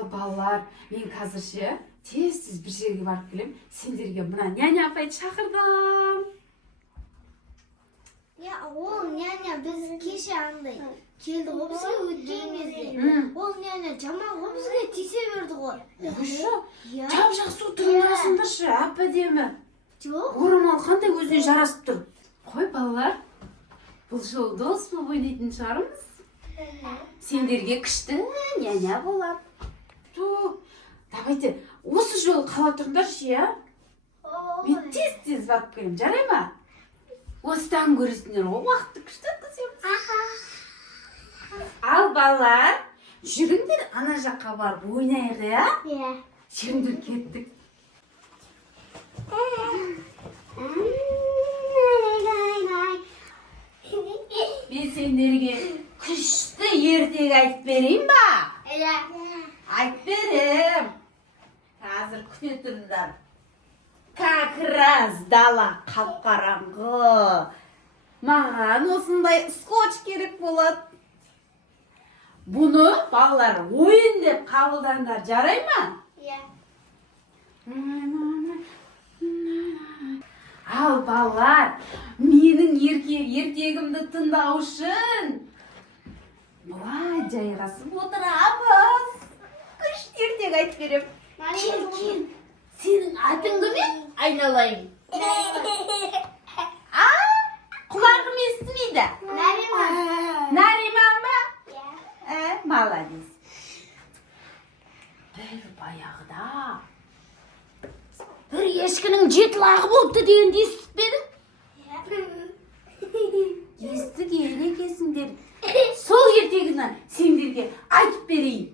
Ал балалар, мен қазірше тез бір жерге барып келем. Сендерге мына няня апайды шақырдым. Ya ол няня біз кеше андай келді ғой бізге өткен кезде. Ол няня жаман ғой бізге тисе берді ғой. Қойшы, жап-жақсы отырыңдарсыңдаршы, әп-әдемі. Жоқ. Орамал қандай өзіне жарасып тұр. Қой балалар, бұл жолы дос болып ойнайтын шығармыз. Сендерге күшті няня болады. Давайте, осы жолы қала тұрыңдаршы, я? Мен тез барып келем, жарай ма? Осыдан көресіңдер ғой, уақытты күшті өткіземіз. Ал балалар, жүріңдер ана жаққа барып ойнайық, я? Иә. Жүріңдер кеттік. Мен сендерге күшті ертегі айтып берейін ба? Иә. Айтып берем. Қазір күте тұрыңдар. Как раз дала қап-қараңғы. Маған осындай скотч керек болады. Бұны балалар ойын деп қабылдандар, жарай ма? Иә. Ал балалар, менің ертегімді тыңдау үшін былай жайғасып отырамыз. Күшті ертегі айтып берем. Кел. Сенің атың кім еді? Айналайын. Құлағым естімейді. Нариман. Нариман ба? Иә. Молодец. Бір баяғыда бір ешкінің 7 лағы болыпты дегенді естіп пе едің? Естіген екенсіңдер. Сол ертегіні сендерге айтып берейін.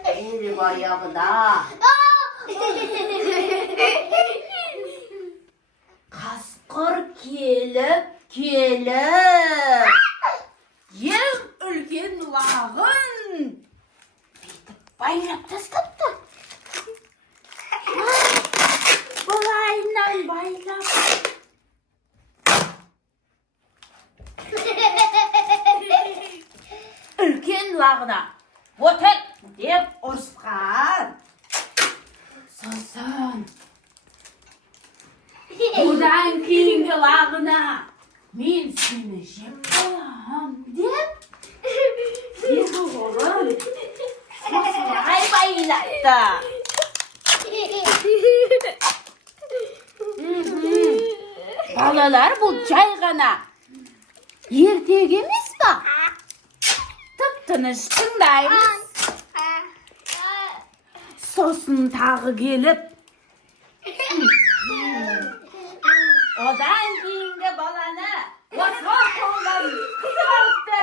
Бір баяғыда қасқыр келіп ең үлкен лағын бүйтіп байлап тастапты. Былайынан байлап. Үлкен лағына отыр деп ұрысқан. Сосын одан кейінгі лағына мен сені жеп қалам деп екі қолын осылай байлапты. Балалар, бұл жай ғана ертегі емес па? Тып-тыныш тыңдаймыз. Сосын тағы келіп одан кейінгі баланы осылай қолдан қысып алыпты.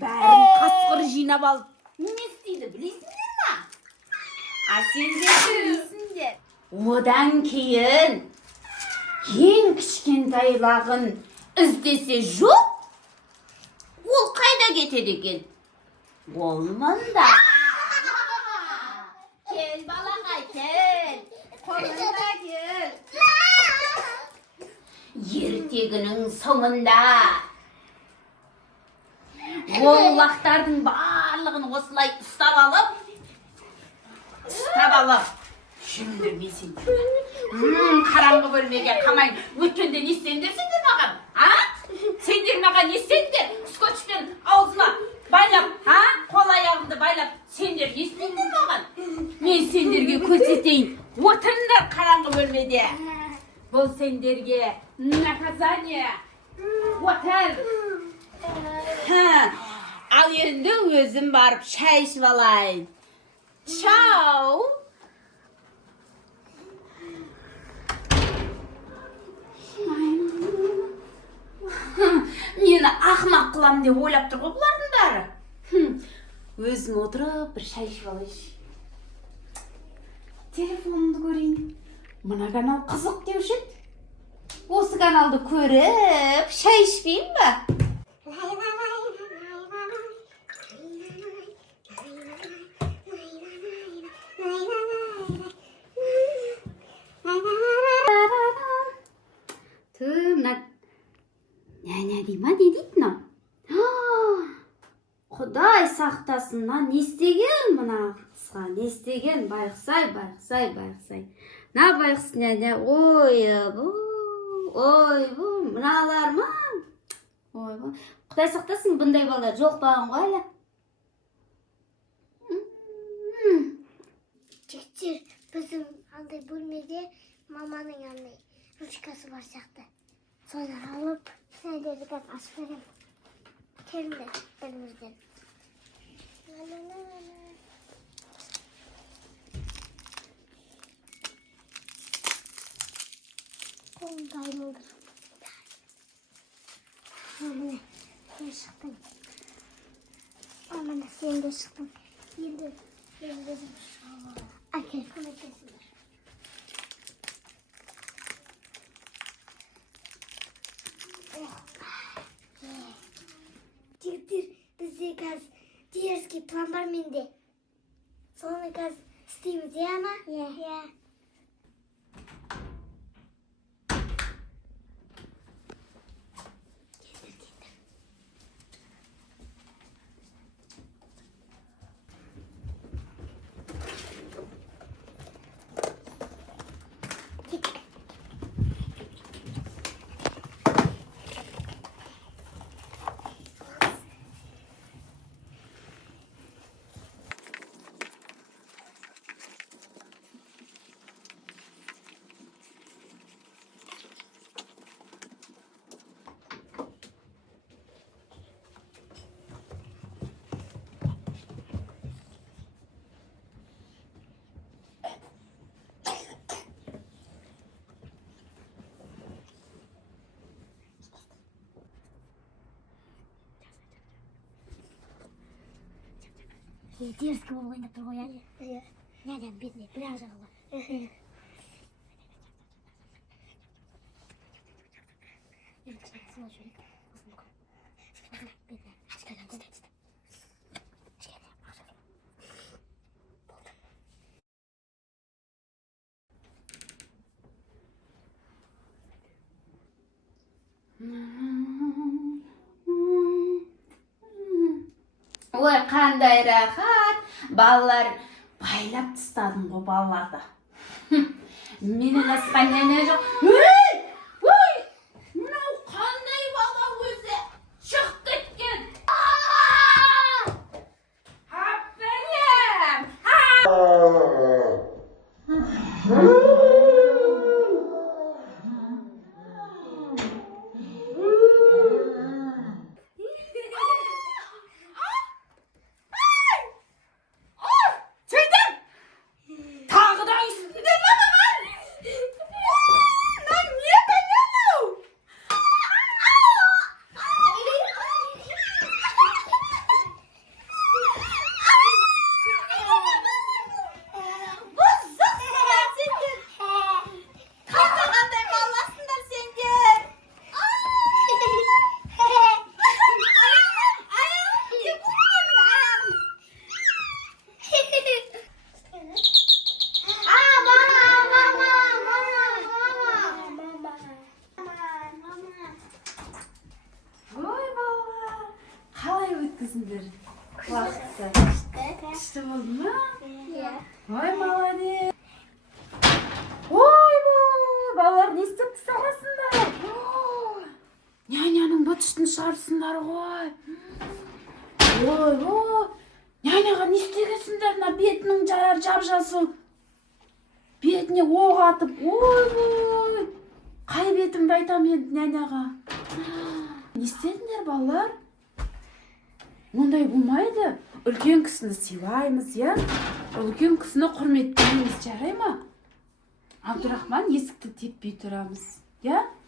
Бәрін қасқыр жинап алып не істейді білесіңдер ма? Сендер білесіңдер. Одан кейін ең кішкентай лағын іздесе жоқ, ол қайда кетеді екен? Ол мұнда. Кел балаға, кел. Қолында кел. Ертегінің соңында ол лақтардың барлығын осылай ұстап алып жүріңдер мен сендерді. Қараңғы бөлмеге қамайын. Өткенде не істеңдерсіңдер маған? Сендер маған не істеңдер? Скотчпен аузыма байлап, қол аяғымды байлап, сендер не істеңдер маған? Мен сендерге көрсетейін. Отырыңдар қараңғы бөлмеде. Бұл сендерге наказание. Отыр. Ал енді өзім барып шай ішіп алайын. Чау. Мені ақымақ қылам деп ойлап тұр ғой бұлардың бәрі. Өзім отырып бір шай ішіп алайыншы. Телефонымды көрейін. Мына канал қызық деуші еді. Осы каналды көріп шай ішпейін ба? Няня дей ма, не дейді мынау? Құдай сақтасын. Не істеген мына қызға? Не істеген? Байқысай. На байқыс няня. Ой, мыналар ма? Ой, Құдай сақтасын, бұндай балалар жоқ бағын ғой әлі. Жігіттер, біздің андай бөлмеде маманың андай ручкасы бар сияқты. Соны алып, сендерді қазір ашып беремін. Келіңдер, бірімізден. Қолым дайын olur. Міне, сен шықтың. Міне, сен де шықтың. Енді өзім шығып. Әкел, көмектесіңдер. Жігіттер, бізде қазір дерзкий план бар менде. Соны қазір істейміз, ма? Иә. Дерзкий болып ойнап тұр ғой әлі. Нәден бетіне бір ақ жағылар. Ой, қандай рахат. Балалар байлап тастадым ғой балаларды. Менен асқан нене жоқ. Ой! Мынау қандай бала өзі? Шығып кеткен. Аппарем! Уақытты. Күшті болды ма? Ой, молодец. Ой, балалар не істеп тастағансыңдар? Няняның бұтышын шығарсыңдар ғой. Ой, няняға не істегенсіңдер? Мына бетінің жап-жасыл. Бетіне оқ атып. Ой, қай бетімді айтам енді няняға? Не істедіңдер, балалар? Ондай болмайды. Үлкен кісіні сыйлаймыз, я? Үлкен кісіні құрметтейміз, жарай ма? Абдурахман, есікті теппей тұрамыз, я?